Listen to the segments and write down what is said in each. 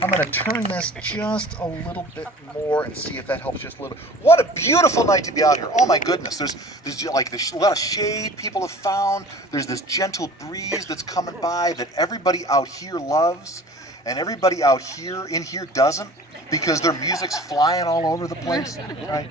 I'm going to turn this just a little bit more and see if that helps just a little bit. What a beautiful night to be out here. Oh my goodness. There's like a lot of shade people have found. There's this gentle breeze that's coming by that everybody out here loves and everybody out here in here doesn't because their music's flying all over the place, right?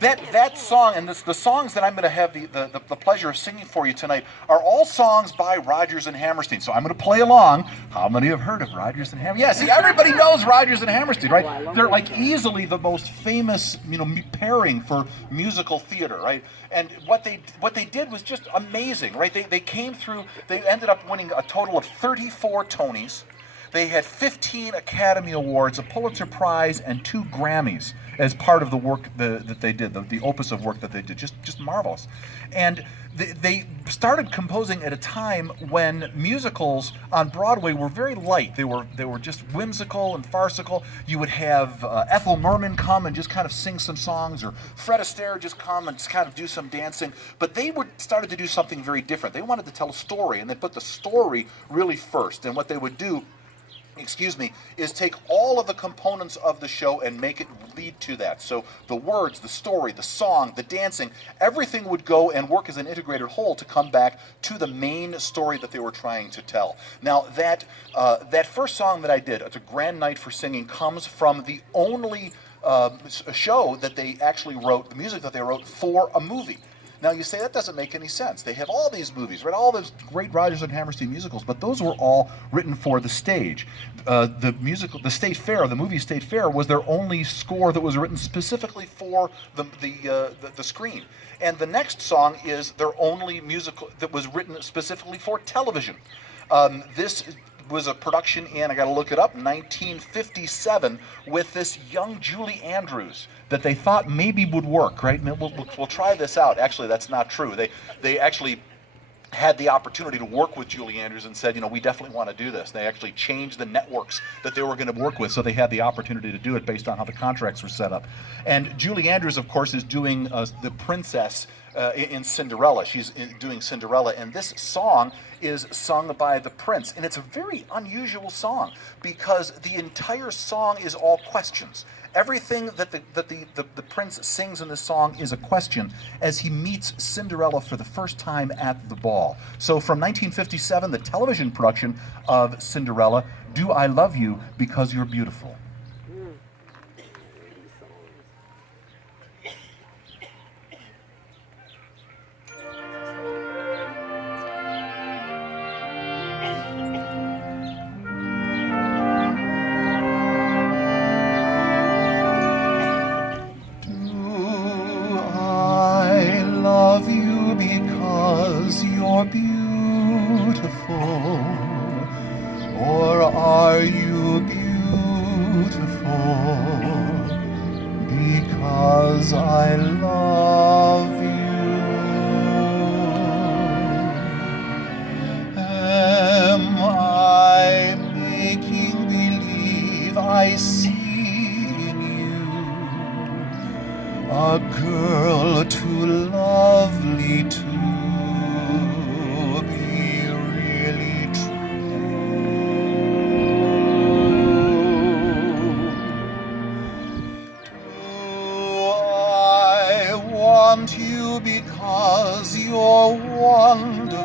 That song and the songs that I'm going to have the pleasure of singing for you tonight are all songs by Rodgers and Hammerstein. So I'm going to play along. How many have heard of Rodgers and Hammerstein? Yeah, see, everybody knows Rodgers and Hammerstein, right? They're like easily the most famous, pairing for musical theater, right? And what they did was just amazing, right? They came through. They ended up winning a total of 34 Tonys. They had 15 Academy Awards, a Pulitzer Prize, and 2 Grammys as part of the work that they did, the opus of work that they did. Just marvelous. And they started composing at a time when musicals on Broadway were very light. They were just whimsical and farcical. You would have Ethel Merman come and just kind of sing some songs, or Fred Astaire just come and just kind of do some dancing. But they started to do something very different. They wanted to tell a story, and they put the story really first. And what they would do, is take all of the components of the show and make it lead to that. So the words, the story, the song, the dancing, everything would go and work as an integrated whole to come back to the main story that they were trying to tell. Now that first song that I did, "It's a Grand Night for Singing," comes from the only show that they actually wrote, the music that they wrote for a movie. Now you say that doesn't make any sense. They have all these movies, right? All those great Rodgers and Hammerstein musicals, but those were all written for the stage. The State Fair, the movie State Fair, was their only score that was written specifically for the screen. And the next song is their only musical that was written specifically for television. This was a production in, I got to look it up, 1957, with this young Julie Andrews that they thought maybe would work, right? And we'll try this out. Actually, that's not true. They actually had the opportunity to work with Julie Andrews and said, we definitely want to do this. They actually changed the networks that they were going to work with, so they had the opportunity to do it based on how the contracts were set up. And Julie Andrews, of course, is doing the princess in Cinderella. She's doing Cinderella, and this song is sung by the prince. And it's a very unusual song because the entire song is all questions. Everything that the prince sings in this song is a question as he meets Cinderella for the first time at the ball. So from 1957, the television production of Cinderella, "Do I Love You Because You're Beautiful." Love you because you're beautiful, or are you beautiful because I love you? Am I making believe I see in you a girl too lovely to be really true? Do I want you because you're wonderful,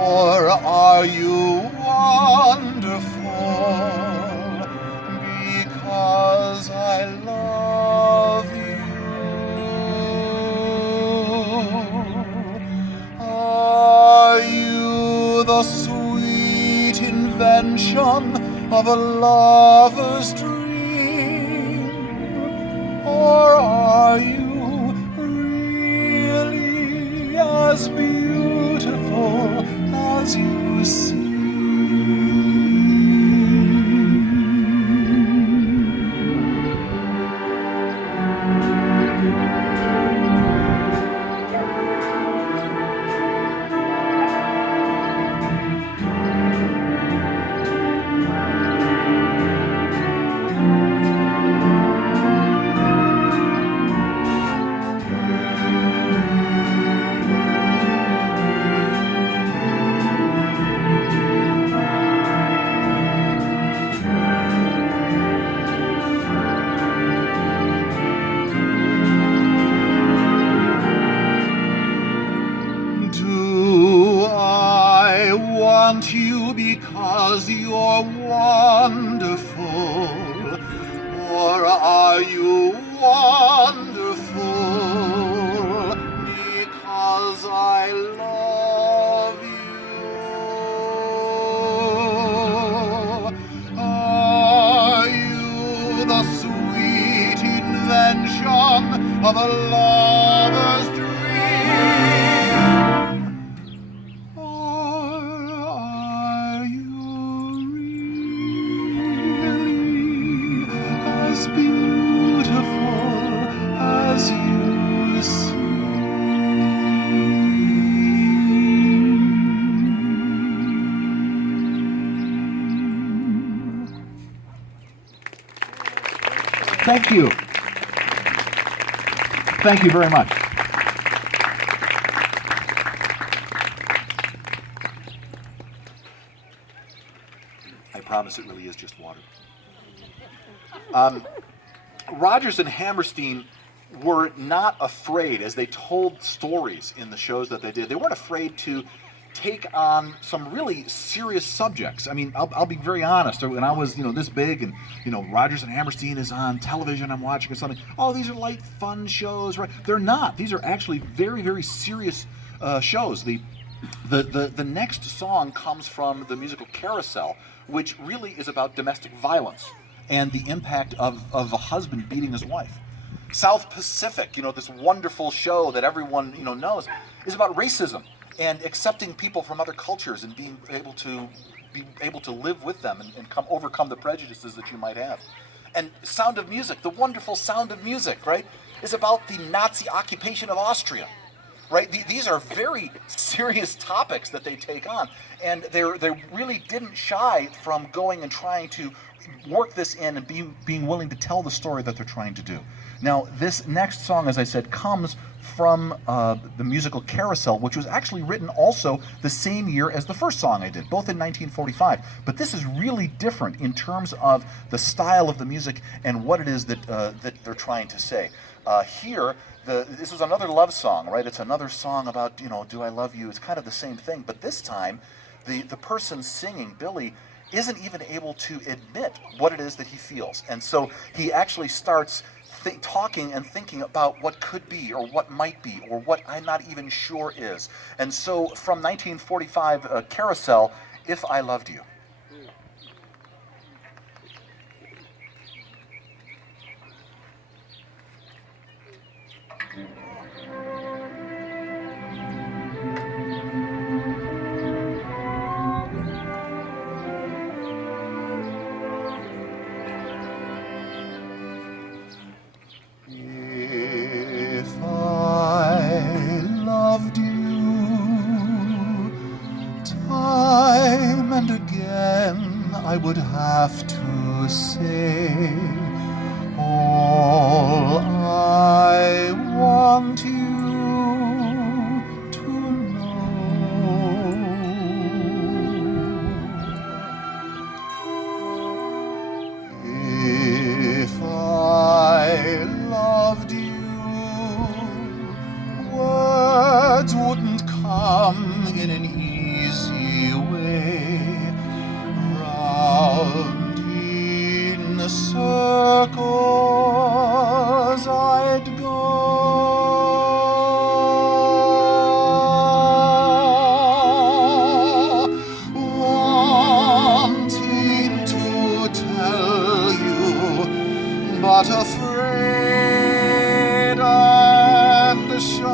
or are you wonderful because I love you? Are you the sweet invention of a lover's dream, or are you really as beautiful as you seem? you because you're wonderful? Or are you wonderful because I love you? Are you the sweet invention of a lover's dream? Or are you really as beautiful as you seem? Thank you. Thank you very much. I promise it really is just water. Rodgers and Hammerstein were not afraid, as they told stories in the shows that they did, they weren't afraid to take on some really serious subjects. I mean, I'll be very honest. When I was, this big, and Rodgers and Hammerstein is on television, I'm watching or something. Oh, these are light, fun shows, right? They're not. These are actually very, very serious shows. The next song comes from the musical Carousel, which really is about domestic violence and the impact of a husband beating his wife. South Pacific, this wonderful show that everyone knows, is about racism and accepting people from other cultures and being able to live with them and overcome the prejudices that you might have. And Sound of Music, the wonderful Sound of Music, right, is about the Nazi occupation of Austria. Right? These are very serious topics that they take on, and they really didn't shy from going and trying to work this in and being willing to tell the story that they're trying to do. Now, this next song, as I said, comes from the musical Carousel, which was actually written also the same year as the first song I did, both in 1945. But this is really different in terms of the style of the music and what it is that they're trying to say. Here, this is another love song, right? It's another song about, do I love you? It's kind of the same thing, but this time, the person singing, Billy, isn't even able to admit what it is that he feels. And so he actually starts talking and thinking about what could be or what might be or what I'm not even sure is. And so from 1945, Carousel, If I Loved You. If I loved you, time and again I would have to say, all I want you to know. If I loved you, words wouldn't come in an easy way. Round in circles I'd go, wanting to tell you, but afraid and shy.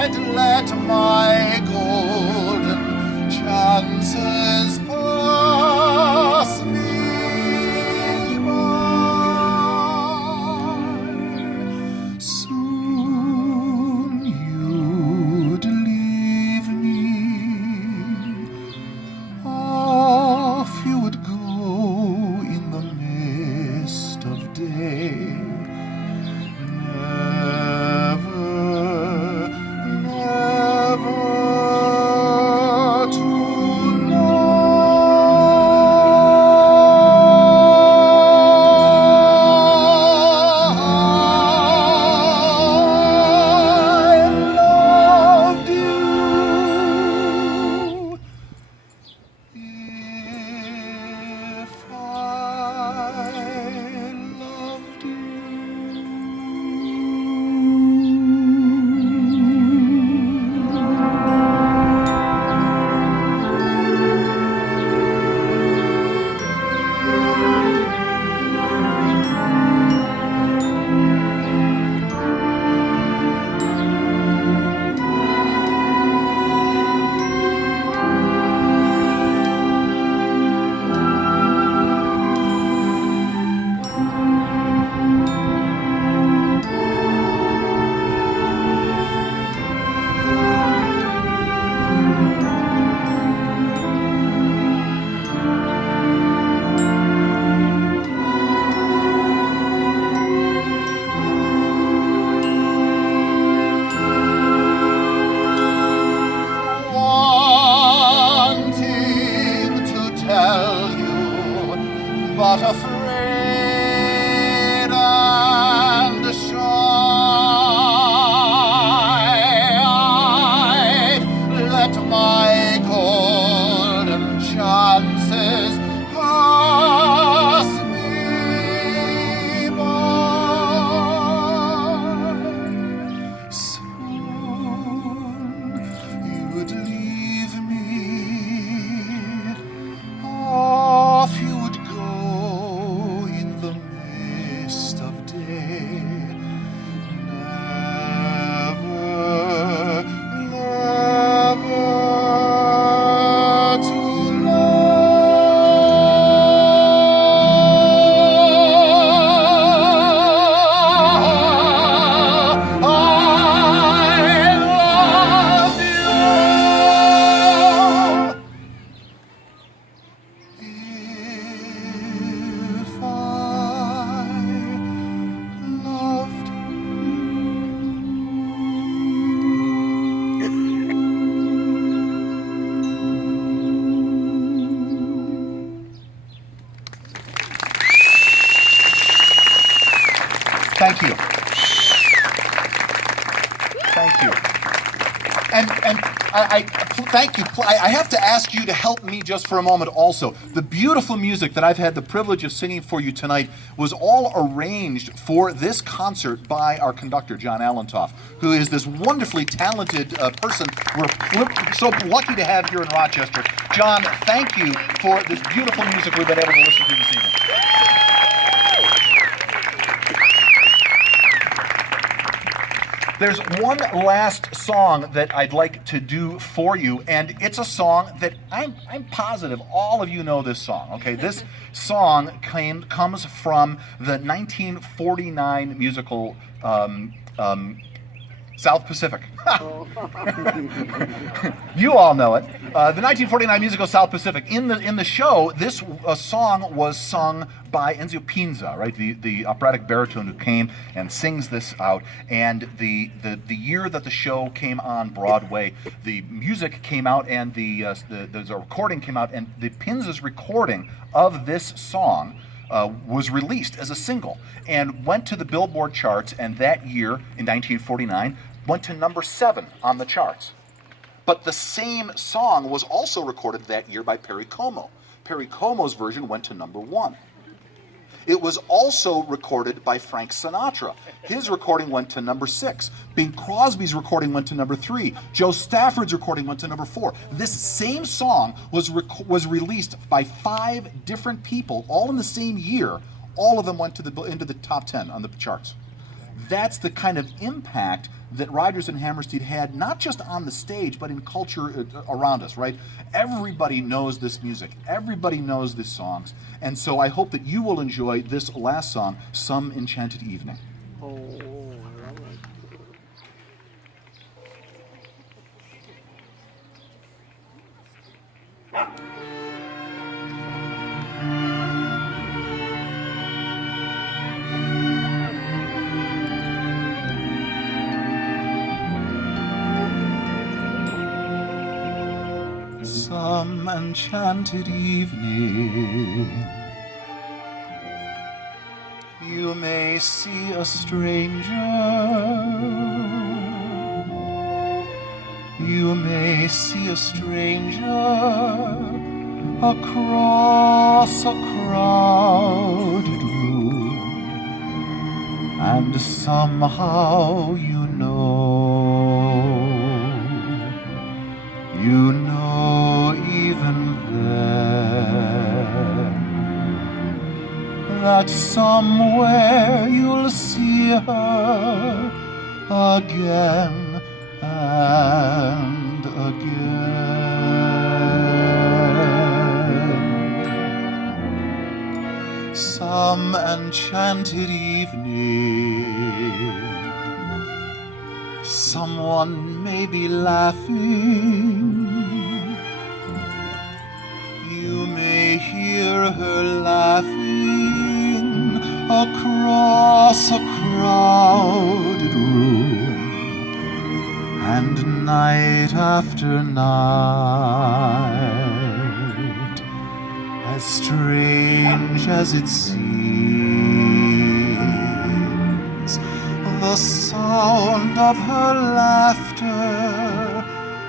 I'd let my golden chances pass me by. Soon you'd leave me, off you would I thank you. I have to ask you to help me just for a moment also. The beautiful music that I've had the privilege of singing for you tonight was all arranged for this concert by our conductor, John Allentoff, who is this wonderfully talented person we're so lucky to have here in Rochester. John, thank you for this beautiful music we've been able to listen to this evening. There's one last song that I'd like to do for you, and it's a song that I'm positive all of you know this song, okay? This song comes from the 1949 musical South Pacific. You all know it. The 1949 musical South Pacific. In the show, this song was sung by Enzio Pinza, right? The operatic baritone who came and sings this out. And the year that the show came on Broadway, the music came out and the recording came out, and the Pinza's recording of this song was released as a single and went to the Billboard charts, and that year, in 1949, went to number 7 on the charts. But the same song was also recorded that year by Perry Como. Perry Como's version went to number 1. It was also recorded by Frank Sinatra. His recording went to number 6. Bing Crosby's recording went to number 3. Joe Stafford's recording went to number 4. This same song was released by 5 different people, all in the same year. All of them went into the top 10 on the charts. That's the kind of impact that Rodgers and Hammerstein had, not just on the stage, but in culture around us, right? Everybody knows this music. Everybody knows these songs. And so I hope that you will enjoy this last song, Some Enchanted Evening. Oh, I love it. Some enchanted evening, you may see a stranger, you may see a stranger across a crowded room, and somehow you know even then that somewhere you'll see her again and again. Some enchanted evening, someone may be laughing. You may hear her laughing across a crowded room, and night after night, as strange as it seems, the sound of her laughter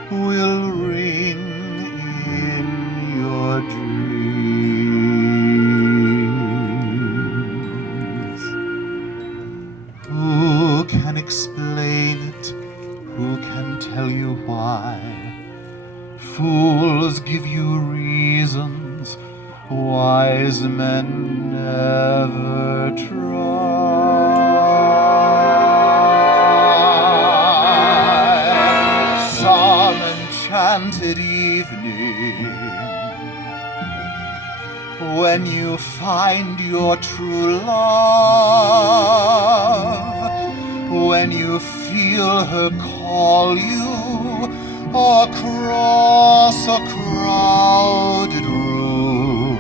will ring in your dreams. Who can explain it? Who can tell you why? Fools give you reasons, wise men never try. Some enchanted evening, when you find your true love, when you feel her call you across a crowded room,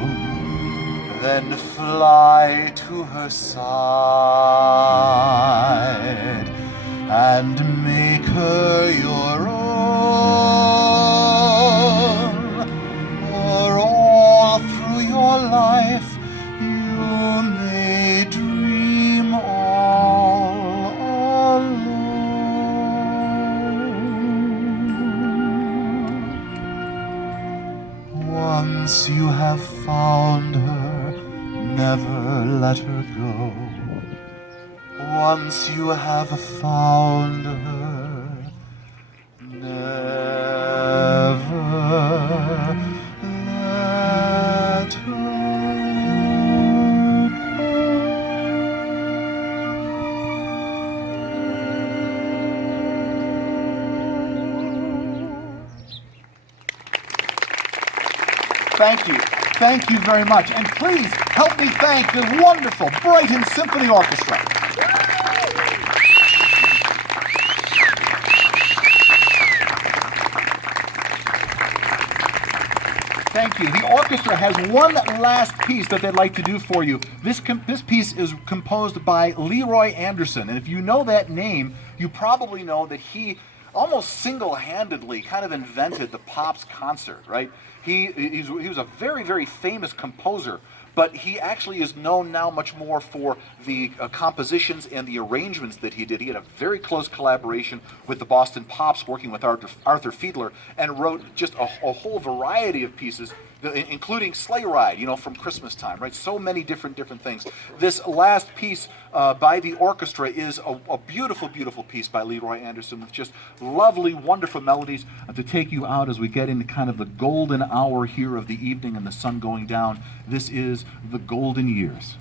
then fly to her side and make her your own. For all through your life you may dream all alone. Once you have found her, never let her go. Once you have found her, never let her go. Thank you. Thank you very much. And please help me thank the wonderful Brighton Symphony Orchestra. Thank you. The orchestra has one last piece that they'd like to do for you. This piece is composed by Leroy Anderson. And if you know that name, you probably know that he almost single-handedly kind of invented the Pops concert, right? He was a very, very famous composer, but he actually is known now much more for the compositions and the arrangements that he did. He had a very close collaboration with the Boston Pops, working with Arthur Fiedler, and wrote just a whole variety of pieces, including Sleigh Ride, from Christmas time, right? So many different things. This last piece by the orchestra is a beautiful, beautiful piece by Leroy Anderson with just lovely, wonderful melodies to take you out as we get into kind of the golden hour here of the evening and the sun going down. This is The Golden Years.